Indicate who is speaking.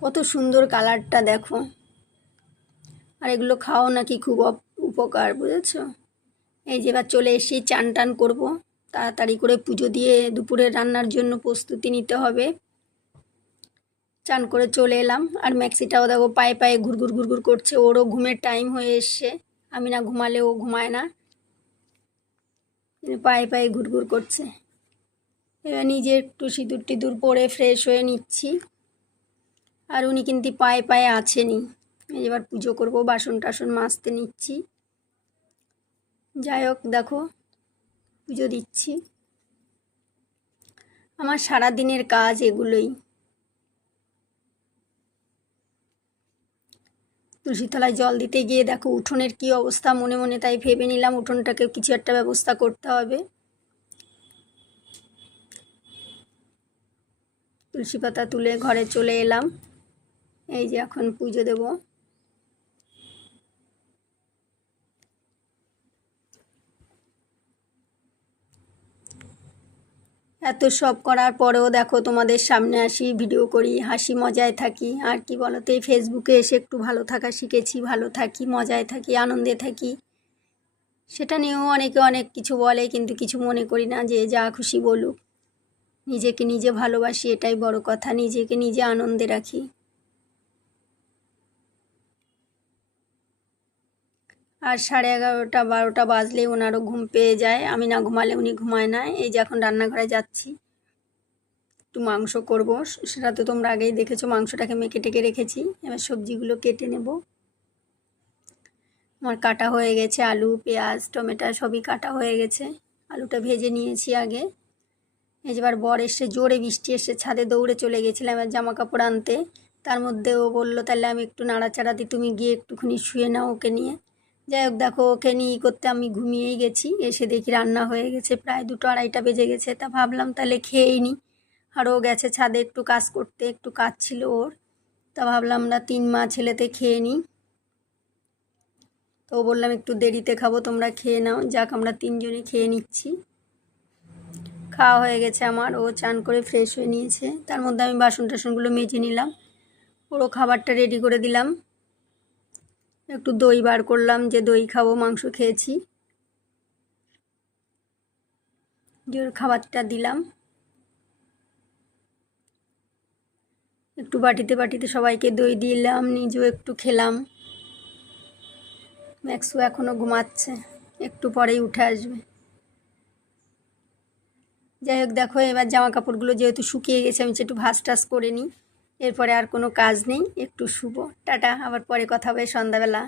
Speaker 1: কত সুন্দর কালারটা দেখো। আর এগুলো খাও নাকি খুব উপকার, বুঝেছ? এই যে এবার চলে এসেছি, চান টান করব। তাড়াতাড়ি করে পুজো দিয়ে দুপুরে রান্নার জন্য প্রস্তুতি নিতে হবে। চান করে চলে এলাম। আর ম্যাক্সিটাও দেখো পায়ে পায়ে ঘুরঘুর ঘুরঘুর করছে। ওরও ঘুমের টাইম হয়ে এসছে। আমি না ঘুমালে ও ঘুমায় না। পায়ে পায়ে ঘুরঘুর করছে। এবার নিজে একটু সিঁদুর টিঁদুর পরে ফ্রেশ হয়ে নিচ্ছি। আর উনি কিন্তু পায়ে পায়ে আছেনই। এই এবার পুজো করব, বাসন টাসন মাজতে নিচ্ছি। যাই হোক, দেখো, পুজো দিচ্ছি। আমার সারা দিনের কাজ এগুলোই। তুলসীতলায় জল দিতে গিয়ে দেখো, উঠোনের কি অবস্থা? মনে মনে তাই ভেবে নিলাম উঠোনটাকে কিছু একটা ব্যবস্থা করতে হবে। তুলসী পাতা তুলে ঘরে চলে এলাম। এই যে এখন পুজো দেব। এত সব করার পরেও দেখো তোমাদের সামনে আসি, ভিডিও করি, হাসি মজায় থাকি। আর কি বলো তো এই ফেসবুকে এসে একটু ভালো থাকা শিখেছি, ভালো থাকি, মজায় থাকি, আনন্দে থাকি। সেটা নিয়েও অনেকে অনেক কিছু বলে, কিন্তু কিছু মনে করি না যে যা খুশি বলুক। নিজেকে নিজে ভালোবাসি, এটাই বড় কথা। নিজেকে নিজে আনন্দে রাখি। আর সাড়ে এগারোটা, বারোটা বাজলেই ওনারও ঘুম পেয়ে যায়। আমি না ঘুমালে উনি ঘুমায় না। এই যে এখন রান্নাঘরে যাচ্ছি। একটু মাংস করব। সেটা তো তোমরা আগেই দেখেছ, মাংসটাকে মেখে টেকে রেখেছি। এবার সবজিগুলো কেটে নেব। আমার কাটা হয়ে গেছে আলু, পেঁয়াজ, টমেটো সবই কাটা হয়ে গেছে। আলুটা ভেজে নিয়েছি আগে। এই যেবার বর এসে জোরে বৃষ্টি এসে ছাদে দৌড়ে চলে গেছিলাম এবার জামা কাপড় আনতে। তার মধ্যে ও বলল, তাহলে আমি একটু নাড়াচাড়া দিই, তুমি গিয়ে একটুখানি শুয়ে নাও ওকে নিয়ে। যাই হোক, দেখো, ওকে নিয়ে করতে আমি ঘুমিয়েই গেছি। এসে দেখি রান্না হয়ে গেছে, প্রায় দুটো আড়াইটা বেজে গেছে। তা ভাবলাম তাহলে খেয়েই নিই আর ও গেছে ছাদে একটু কাজ করতে, একটু কাজ ছিল ওর। তা ভাবলাম না, তিন মা ছেলেতে খেয়ে নিই তো বললাম, একটু দেরিতে খাব, তোমরা খেয়ে নাও। যাক, আমরা তিনজনে খেয়ে নিচ্ছি। খাওয়া হয়ে গেছে আমার। ও চান করে ফ্রেশ হয়ে নিয়েছে। তার মধ্যে আমি বাসন টাসনগুলো মেজে নিলাম। ওরও খাবারটা রেডি করে দিলাম। একটু দই বার করলাম যে দই খাব, মাংস খেয়েছি। ওর খাবারটা দিলাম। একটু বাটিতে বাটিতে সবাইকে দই দিলাম, নিজেও একটু খেলাম। ম্যাক্সও এখনও ঘুমাচ্ছে, একটু পরেই উঠে আসবে। যাই হোক, দেখো এবার জামা কাপড়গুলো যেহেতু শুকিয়ে গেছে, আমি একটু ভাস টাস করে নিই। এরপরে আর কোনো কাজ নেই একটু শুভ টাটা আবার পরে কথা হবে সন্ধ্যাবেলা।